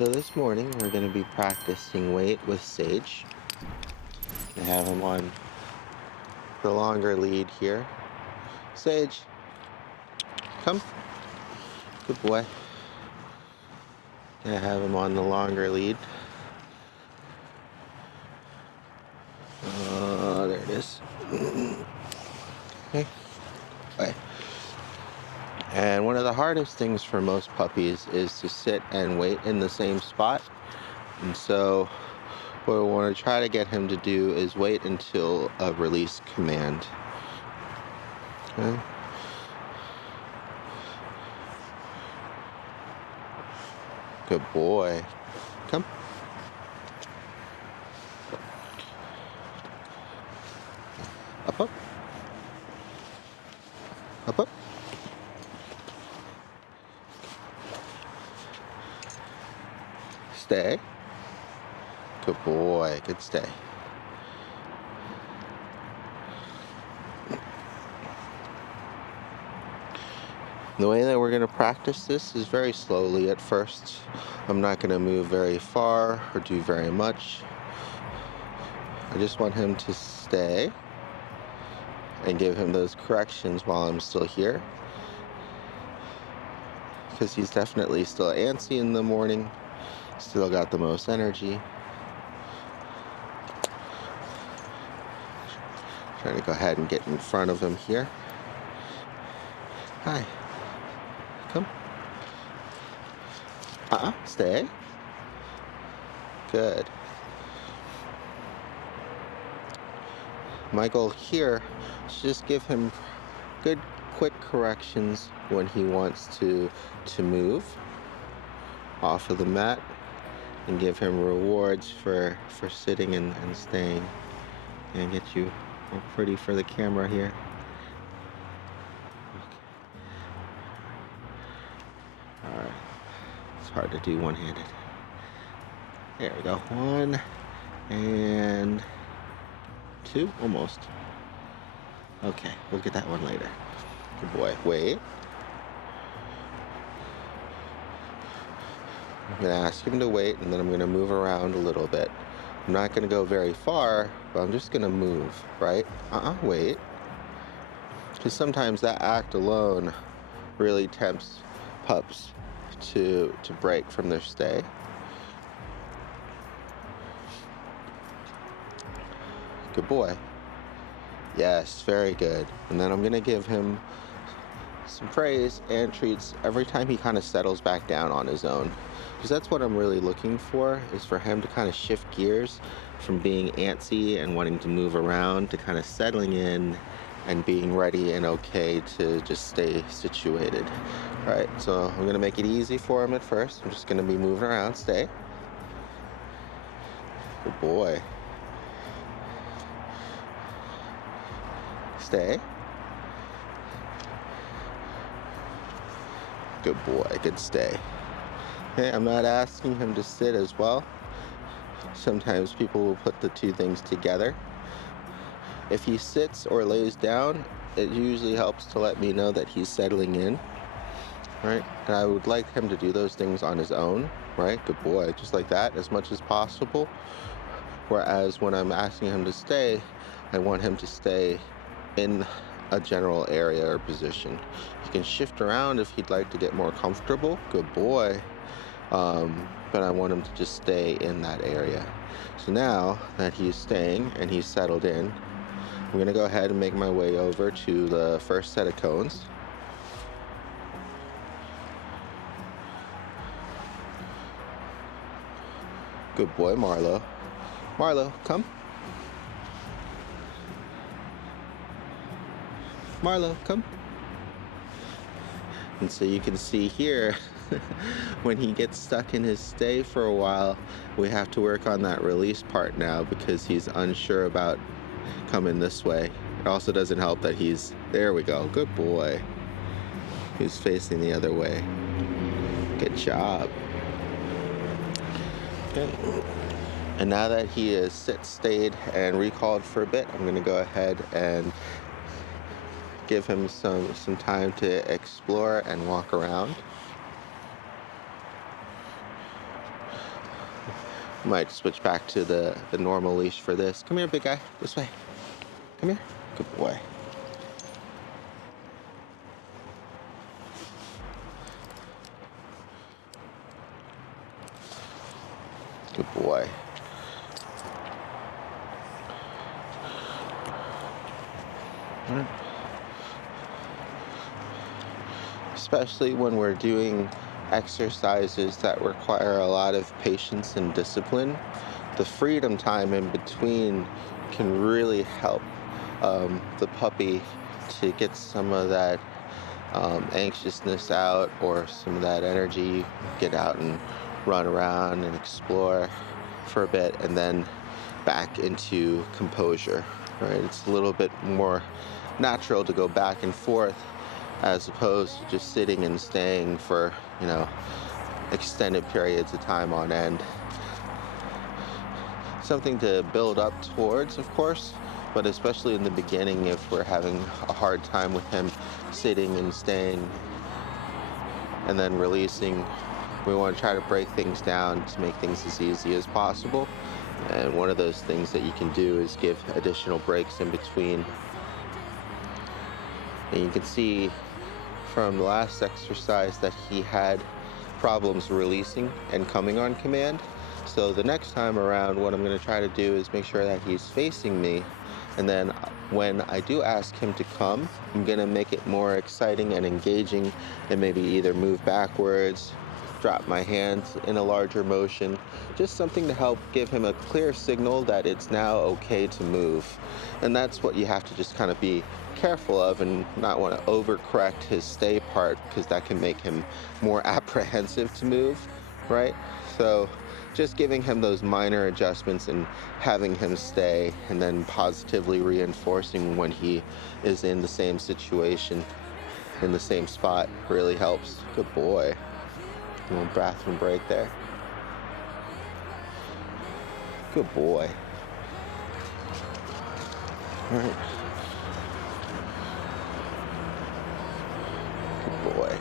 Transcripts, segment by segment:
So this morning we're going to be practicing weight with Sage. I have him on the longer lead here. Sage, come. Good boy. I have him on the longer lead. There it is. Okay. Bye. And one of the hardest things for most puppies is to sit and wait in the same spot. And so what we want to try to get him to do is wait until a release command. Okay. Good boy. Come. Up, up. Up, up. Stay. Good boy. Good stay. The way that we're going to practice this is very slowly at first. I'm not going to move very far or do very much. I just want him to stay and give him those corrections while I'm still here, because he's definitely still antsy in the morning, still got the most energy. Trying to go ahead and get in front of him here. Hi. Come. Stay. Good. My goal here is just give him good, quick corrections when he wants to move off of the mat, and give him rewards for sitting and staying, and get you more pretty for the camera here. Alright, it's hard to do one-handed. There we go. 1 and 2, almost. Okay, we'll get that one later. Good boy. Wait. I'm going to ask him to wait, and then I'm going to move around a little bit. I'm not going to go very far, but I'm just going to move, right? Wait. Because sometimes that act alone really tempts pups to break from their stay. Good boy. Yes, very good. And then I'm going to give him some praise and treats every time he kind of settles back down on his own. Because that's what I'm really looking for, is for him to kind of shift gears from being antsy and wanting to move around to kind of settling in and being ready and okay to just stay situated. All right, so I'm going to make it easy for him at first. I'm just going to be moving around. Stay. Good boy. Stay. Good boy. Good stay. Okay, I'm not asking him to sit as well. Sometimes people will put the two things together. If he sits or lays down, it usually helps to let me know that he's settling in. Right? And I would like him to do those things on his own. Right? Good boy. Just like that, as much as possible. Whereas when I'm asking him to stay, I want him to stay in a general area or position. He can shift around if he'd like to get more comfortable. Good boy. But I want him to just stay in that area. So now that he's staying and he's settled in, I'm going to go ahead and make my way over to the first set of cones. Good boy, Marlo. Marlo, come. Marlo, come. And so you can see here, when he gets stuck in his stay for a while, we have to work on that release part now, because he's unsure about coming this way. It also doesn't help that there we go, good boy. He's facing the other way. Good job. Okay. And now that he is stayed and recalled for a bit, I'm going to go ahead and give him some time to explore and walk around. Might switch back to the normal leash for this. Come here, big guy. This way. Come here. Good boy. Good boy. Especially when we're doing exercises that require a lot of patience and discipline, the freedom time in between can really help the puppy to get some of that anxiousness out, or some of that energy, get out and run around and explore for a bit, and then back into composure, right? It's a little bit more natural to go back and forth as opposed to just sitting and staying for, extended periods of time on end. Something to build up towards, of course, but especially in the beginning, if we're having a hard time with him sitting and staying and then releasing, we want to try to break things down to make things as easy as possible. And one of those things that you can do is give additional breaks in between. And you can see from the last exercise that he had problems releasing and coming on command. So the next time around, what I'm going to try to do is make sure that he's facing me. And then when I do ask him to come, I'm going to make it more exciting and engaging, and maybe either move backwards, drop my hands in a larger motion, just something to help give him a clear signal that it's now okay to move. And that's what you have to just kind of be careful of, and not want to overcorrect his stay part, because that can make him more apprehensive to move, right? So just giving him those minor adjustments and having him stay, and then positively reinforcing when he is in the same situation, in the same spot, really helps. Good boy. A little bathroom break there. Good boy. All right. Good boy.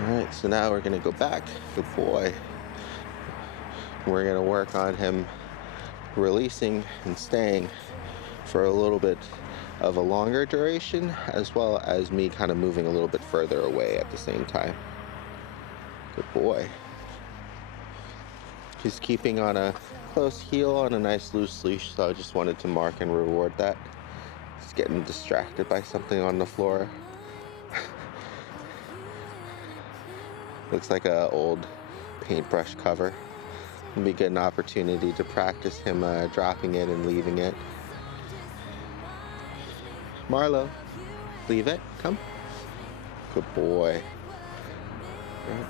All right, so now we're gonna go back. Good boy. We're gonna work on him releasing and staying for a little bit of a longer duration, as well as me kind of moving a little bit further away at the same time. Good boy. He's keeping on a close heel on a nice loose leash, so I just wanted to mark and reward that. He's getting distracted by something on the floor. Looks like an old paintbrush cover. It'll be a good opportunity to practice him dropping it and leaving it. Marlo, leave it. Come. Good boy. Right.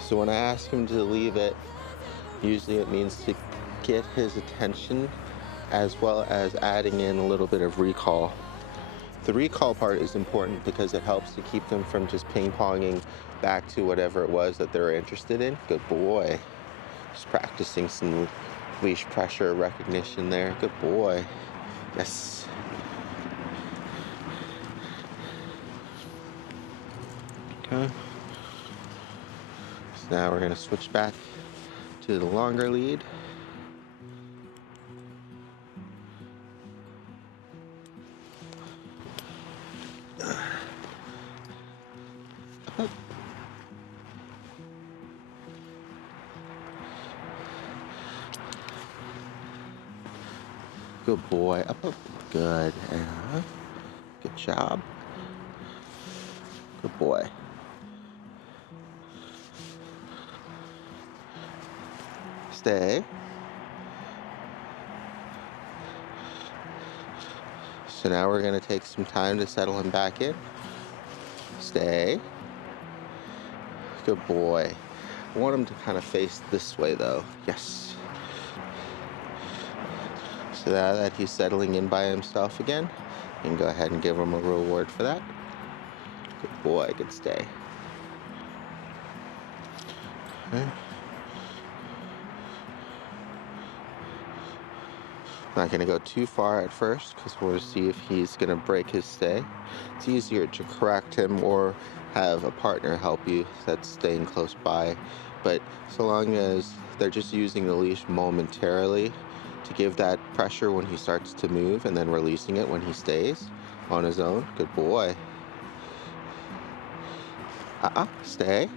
So when I ask him to leave it, usually it means to get his attention, as well as adding in a little bit of recall. The recall part is important because it helps to keep them from just ping-ponging back to whatever it was that they're interested in. Good boy. Just practicing some leash pressure recognition there. Good boy. Yes. Okay. So now we're going to switch back to the longer lead. Good boy. Up, up. Good. Good job. Good boy. Stay. So now we're going to take some time to settle him back in. Stay. Good boy. I want him to kind of face this way though. Yes. So now that he's settling in by himself again, you can go ahead and give him a reward for that. Good boy. Good stay. Okay. Not going to go too far at first because we'll see if he's going to break his stay. It's easier to correct him or have a partner help you that's staying close by. But so long as they're just using the leash momentarily to give that pressure when he starts to move and then releasing it when he stays on his own. Good boy. Stay.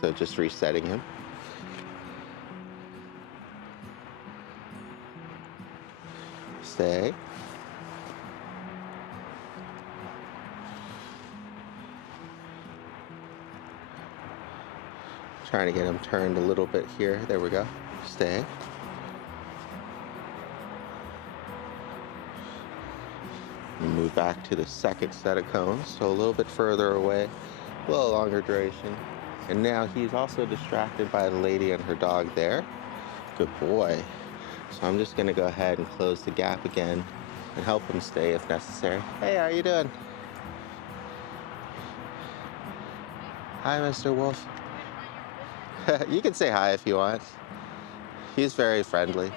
So just resetting him. Stay. Trying to get him turned a little bit here. There we go. Stay. Move back to the second set of cones, so a little bit further away, a little longer duration. And now he's also distracted by the lady and her dog there. Good boy. So I'm just gonna go ahead and close the gap again and help him stay if necessary. Hey, how you doing? Hi, Mr. Wolf. You can say hi if you want. He's very friendly.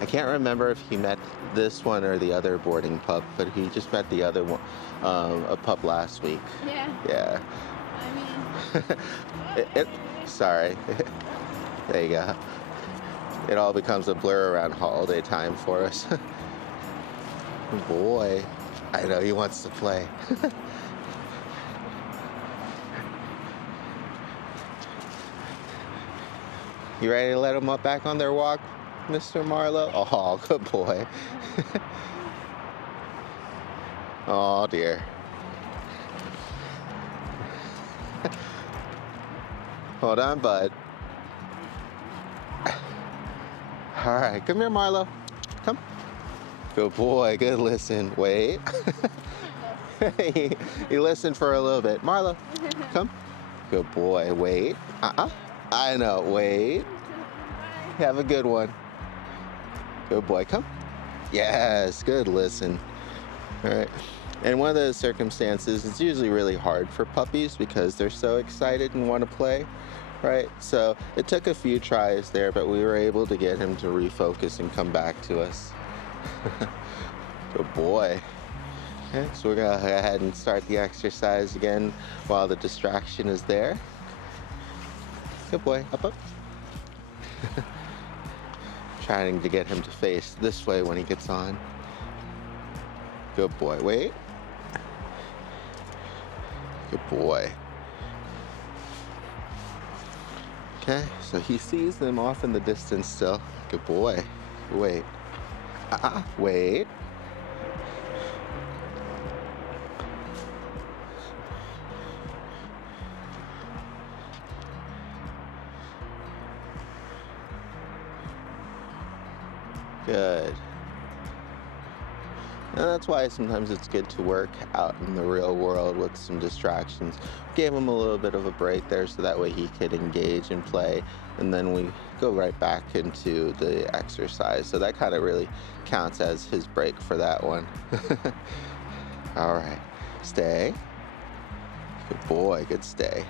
I can't remember if he met this one or the other boarding pup, but he just met the other one, a pup last week. Yeah. Yeah. I mean, sorry. There you go. It all becomes a blur around holiday time for us. Boy, I know he wants to play. You ready to let them up back on their walk, Mr. Marlo? Oh, good boy. Oh, dear. Hold on, bud. All right, come here, Marlo. Come. Good boy, good listen. Wait. He listened for a little bit. Marlo, come. Good boy, wait. I know, wait. Have a good one. Good boy, come. Yes, good listen. All right. And one of those circumstances, it's usually really hard for puppies because they're so excited and want to play, right? So it took a few tries there, but we were able to get him to refocus and come back to us. Good boy. Okay, so we're gonna go ahead and start the exercise again while the distraction is there. Good boy, up, up. Trying to get him to face this way when he gets on. Good boy, wait. Good boy. Okay, so he sees them off in the distance still. Good boy. Wait. Wait. Good. And that's why sometimes it's good to work out in the real world with some distractions. Gave him a little bit of a break there so that way he could engage and play. And then we go right back into the exercise. So that kind of really counts as his break for that one. All right. Stay. Good boy. Good stay.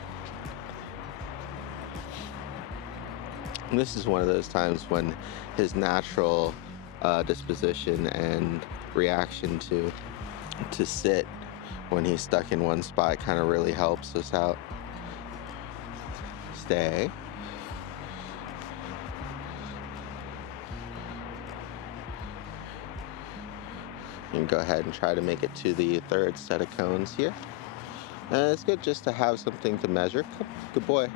And this is one of those times when his natural disposition and reaction to sit when he's stuck in one spot kind of really helps us out. Stay. You can go ahead and try to make it to the third set of cones here. And it's good just to have something to measure. Good boy.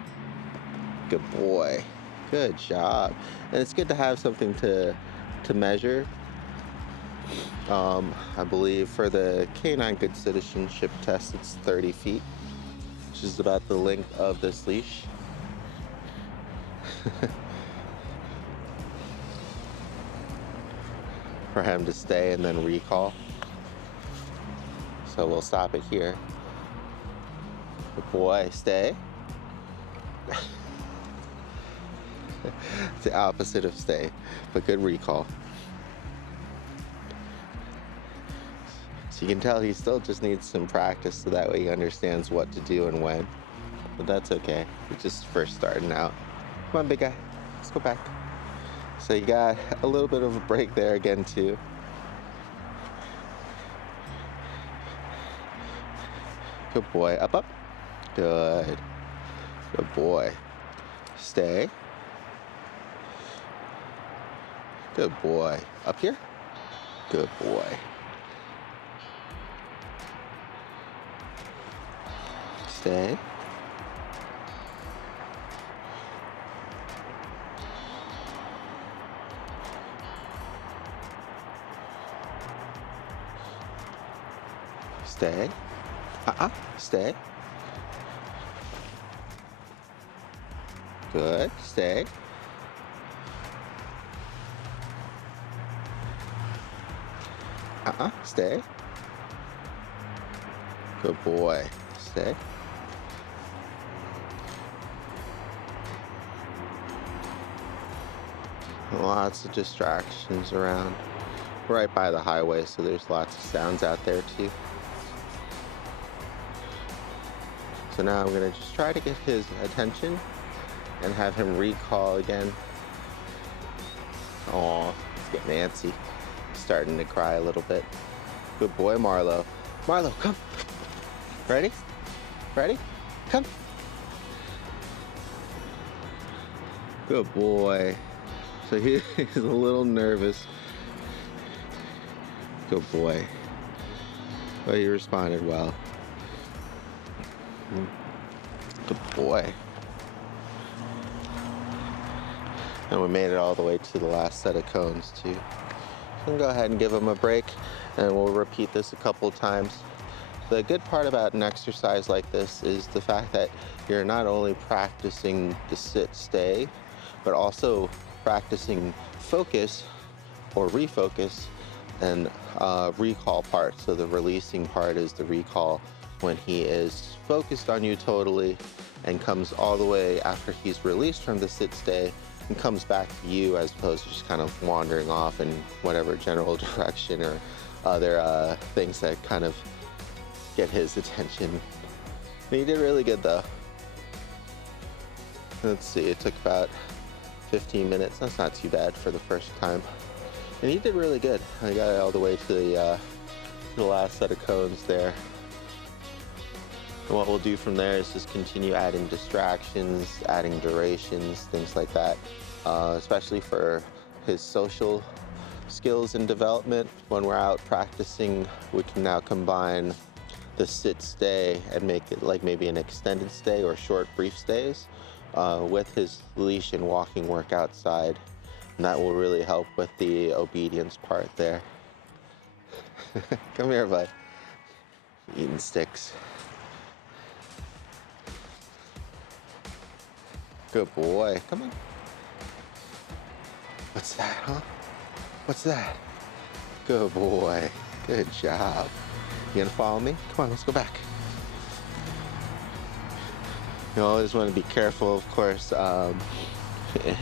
Good boy. Good job. And it's good to have something to measure. I believe for the canine good citizenship test, it's 30 feet, which is about the length of this leash. For him to stay and then recall. So we'll stop it here. Good boy, stay. It's the opposite of stay, but good recall. So you can tell he still just needs some practice so that way he understands what to do and when. But that's okay. He's just first starting out. Come on, big guy. Let's go back. So you got a little bit of a break there again, too. Good boy. Up, up. Good. Good boy. Stay. Good boy. Up here. Good boy. Stay. Stay. Stay. Good. Stay. Stay. Good boy. Stay. Lots of distractions around. Right by the highway, so there's lots of sounds out there too. So now I'm gonna just try to get his attention and have him recall again. Aw, he's getting antsy. Starting to cry a little bit. Good boy, Marlo. Marlo, come. Ready? Ready? Come. Good boy. So he's a little nervous. Good boy. But he responded well. Good boy. And we made it all the way to the last set of cones too. So we'll go ahead and give him a break, and we'll repeat this a couple times. The good part about an exercise like this is the fact that you're not only practicing the sit-stay, but also practicing focus or refocus and recall part. So the releasing part is the recall when he is focused on you totally and comes all the way after he's released from the sit-stay and comes back to you, as opposed to just kind of wandering off in whatever general direction or other things that kind of get his attention. He did really good though. Let's see, it took about 15 minutes. That's not too bad for the first time. And he did really good. I got it all the way to the last set of cones there. And what we'll do from there is just continue adding distractions, adding durations, things like that, especially for his social skills and development. When we're out practicing, we can now combine the sit-stay and make it like maybe an extended stay or short, brief stays with his leash and walking work outside. And that will really help with the obedience part there. Come here, bud. Eating sticks. Good boy. Come on. What's that, huh? What's that? Good boy. Good job. You gonna follow me? Come on, let's go back. You always want to be careful, of course,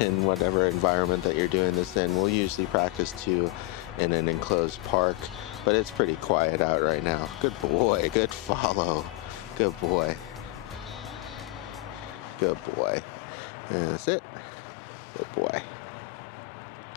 in whatever environment that you're doing this in. We'll usually practice too in an enclosed park, but it's pretty quiet out right now. Good boy. Good follow. Good boy. Good boy. And that's it. Good boy.